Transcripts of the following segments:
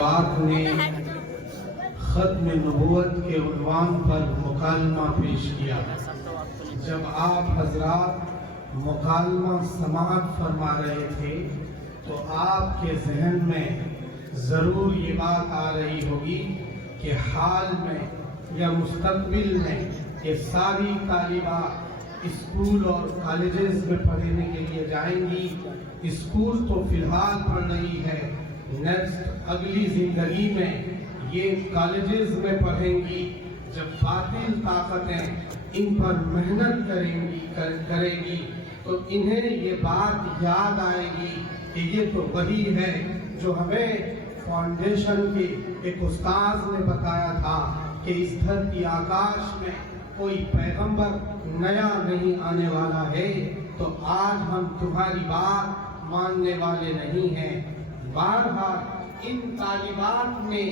پاک نے ختم نبوت کے عنوان پر مکالمہ پیش کیا۔ جب آپ حضرات مکالمہ سماعت فرما رہے تھے تو آپ کے ذہن میں ضرور یہ بات آ رہی ہوگی کہ حال میں یا مستقبل میں یہ ساری طالبات اسکول اور کالجز میں پڑھنے کے لیے جائیں گی۔ اسکول تو فی الحال پڑھ رہی ہے، نیکسٹ اگلی زندگی میں یہ کالجز میں پڑھیں گی۔ جب باطل طاقتیں ان پر محنت کرے گی تو انہیں یہ بات یاد آئے گی کہ یہ تو وہی ہے جو ہمیں فاؤنڈیشن کے ایک استاذ نے بتایا تھا کہ اس دھرتی آکاش میں کوئی پیغمبر نیا نہیں آنے والا ہے۔ تو آج ہم تمہاری بات ماننے والے نہیں ہیں۔ بار ان طالبات نے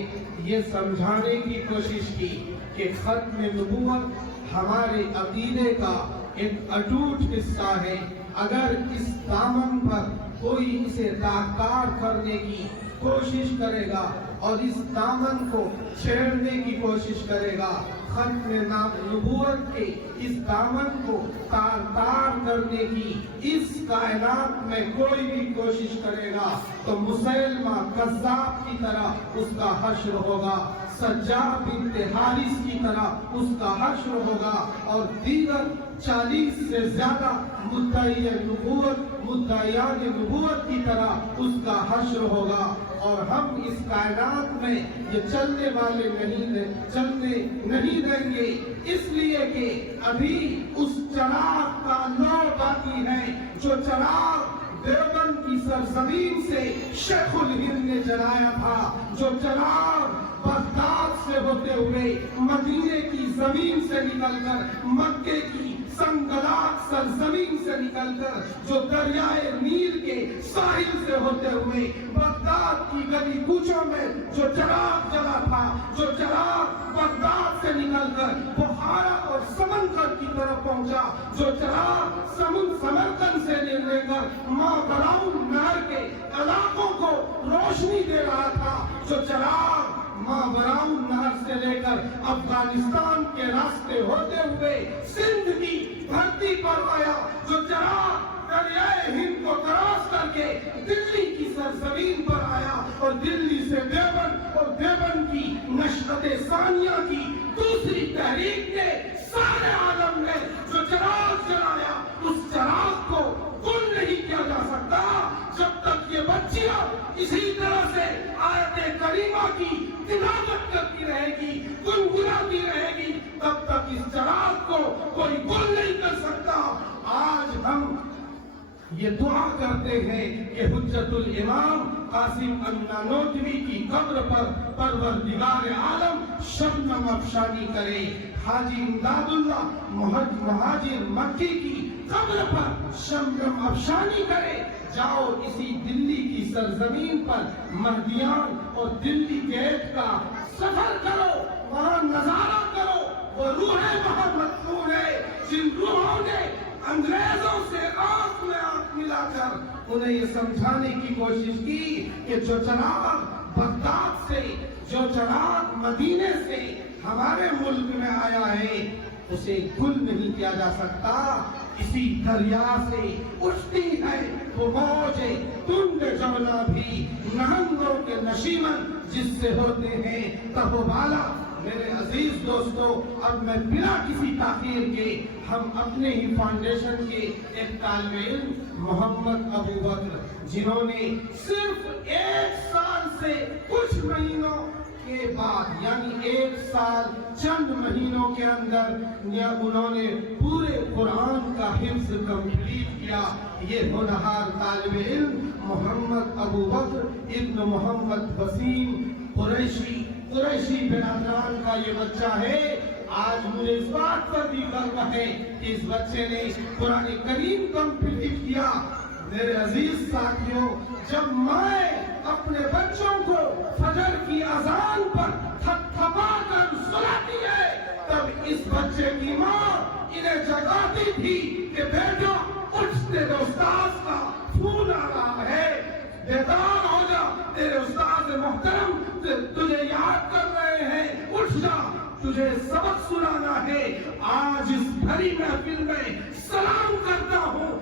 یہ سمجھانے کی کوشش کی کہ ختم نبوت ہمارے عقیدے کا ایک اٹوٹ حصہ ہے۔ اگر اس دامن پر کوئی اسے داغدار کرنے کی کوشش کرے گا اور اس دامن کو چھیڑنے کی کوشش کرے گا، ختم نبوت کے اس دامن کو تار تار کرنے کی اس کائنات میں کوئی بھی کوشش کرے گا تو مسیلمہ کذاب کی طرح اس کا حشر ہوگا، سجاد بنت حارث کی طرح اس کا حشر ہوگا، اور دیگر 40 سے زیادہ مدعیان نبوت کی طرح اس کا حشر ہوگا۔ اور ہم اس کائنات میں یہ چلنے نہیں دیں گے، اس لیے کہ ابھی اس چراغ کا نور باقی ہے جو چراغ دیوبند کی سرزمین سے شیخ الہند نے جلایا تھا، جو چراغ بغداد سے ہوتے ہوئے مدینے کی زمین سے نکل کر مکے کی سنگلاخ سرزمین سے نکل کر جو دریائے نیل کے ساحل سے ہوتے ہوئے بغداد کی گلی کوچوں میں جو چراغ جلا تھا، جو چراغ بغداد سے نکل کر بخارا اور سمرقند کی طرف پہنچا، جو چراغ سمرقند سے لے کر ماوراء النہر کے علاقوں کو روشنی دے رہا تھا، جو چراغ ماوراء النہر سے لے کر افغانستان کے راستے ہوتے ہوئے سندھ کی دھرتی پر آیا، جو چراغ دریائے ہند کو کراس کر کے دلی کی سرزمین پر آیا اور دلی سے دیوبند اور دیوبند کی نشأت ثانیہ کی دوسری تحریک نے سارے عالم نے جو چراغ جلایا، اس چراغ کو گل نہیں کیا جا سکتا جب تک یہ بچیاں اسی طرح سے آیت کریمہ کی تلاوت کرتی رہے گی، گنگناتی رہے گی، تب تک اس چراغ کو کوئی گل نہیں کر سکتا۔ آج ہم یہ دعا کرتے ہیں کہ حجت الامام قاسم النانوتوی کی قبر پر پروردگار عالم شبنم افشانی کرے، حاجی امداد اللہ مہاجر مکی کی قبر پر شبنم افشانی کرے۔ جاؤ اسی دلی کی سرزمین پر مہدیان اور دلی گیٹ کا سفر کرو، وہاں نظارہ کرو، وہ روحیں وہاں مدفون ہے جن روحوں نے انگریزوں سے آنکھ میں آنکھ ملا کر انہیں یہ سمجھانے کی کوشش کی کہ جو چراغ بغداد سے، جو چراغ مدینے سے ہمارے ملک میں آیا ہے اسے گل نہیں کیا جا سکتا۔ اسی دریا سے اٹھتی ہے وہ موج تند جولا بھی، نہنگوں کے نشیمن جس سے ہوتے ہیں تہو بالا۔ میرے عزیز دوستو، اب میں بلا کسی تاخیر کے ہم اپنے ہی فاؤنڈیشن کے ایک طالب علم محمد ابو بکر، جنہوں نے صرف 1 سال سے کچھ مہینوں کے بعد، یعنی 1 سال چند مہینوں کے اندر انہوں نے پورے قرآن کا حفظ کمپلیٹ کیا، یہ ہونہار طالب علم محمد ابو بکر ابن محمد وسیم قریشی برادران کا یہ بچہ ہے۔ آج مجھے اس بات پر بھی گرو ہے کہ اس بچے نے قرآن کریم کمپلیٹ کیا۔ میرے عزیز ساتھیوں، جب مائیں اپنے بچوں کو فجر کی اذان پر تھپتھپا کر سلاتی ہے، تب اس بچے کی ماں انہیں جگاتی تھی کہ بیٹا اٹھ، تیرے استاذ کا فون آ رہا ہے۔ بیدار ہو جا، تیرے استاد محترم تجھے یاد کر رہے ہیں، اٹھ جا، تجھے سبق سنانا ہے۔ آج اس بھری محفل میں سلام کرتا ہوں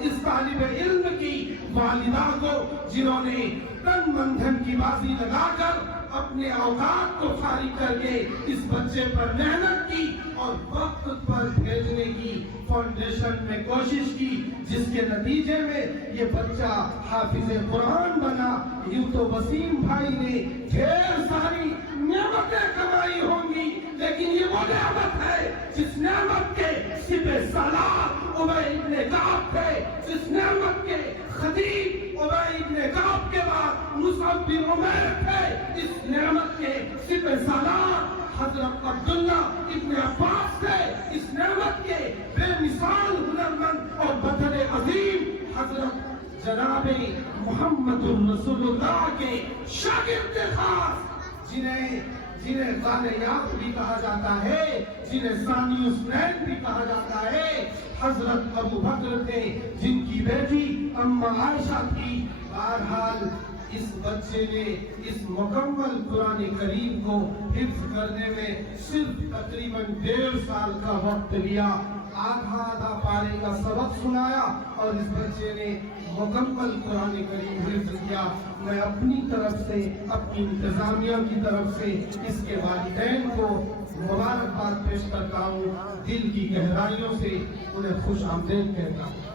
اس طالب علم کی والدہ کو، جنہوں نے تن من دھن کی بازی لگا کر اپنے اوقات کو فارغ کر کے اس بچے پر محنت کی اور وقت پر بھیجنے کی فاؤنڈیشن میں کوشش کی، جس کے نتیجے میں یہ بچہ حافظ قرآن بنا۔ یوں تو وسیم بھائی نے ڈھیر ساری نعمتیں کمائی ہوں گی، لیکن یہ وہ نعمت ہے جس نعمت کے سپہ سالار ابی ابن کعب تھے، جس نعمت کے خطیب ابی ابن کعب کے بعد مصعب بن عمیر تھے، اس نعمت کے سپہ سالار حضرت عبداللہ ابن عباس تھے، اس نعمت کے بے مثال ہنرمند اور بطل عظیم حضرت جناب محمد رسول اللہ کے شاگرد خاص، جنہیں غالیات بھی کہا جاتا ہے، جنہیں ثانی اسنین بھی کہا جاتا ہے، حضرت ابو بکر تھے، جن کی بیٹی ام عائشہ تھی۔ بہرحال اس بچے نے اس مکمل قرآن کریم کو حفظ کرنے میں صرف تقریباً 1.5 سال کا وقت لیا، آدھا پارے کا سبق سنایا اور اس بچے نے مکمل قرآن کریم حفظ کیا۔ میں اپنی طرف سے، اپنی انتظامیہ کی طرف سے اس کے والدین کو مبارکباد پیش کرتا ہوں، دل کی گہرائیوں سے انہیں خوش آمدید کہتا ہوں۔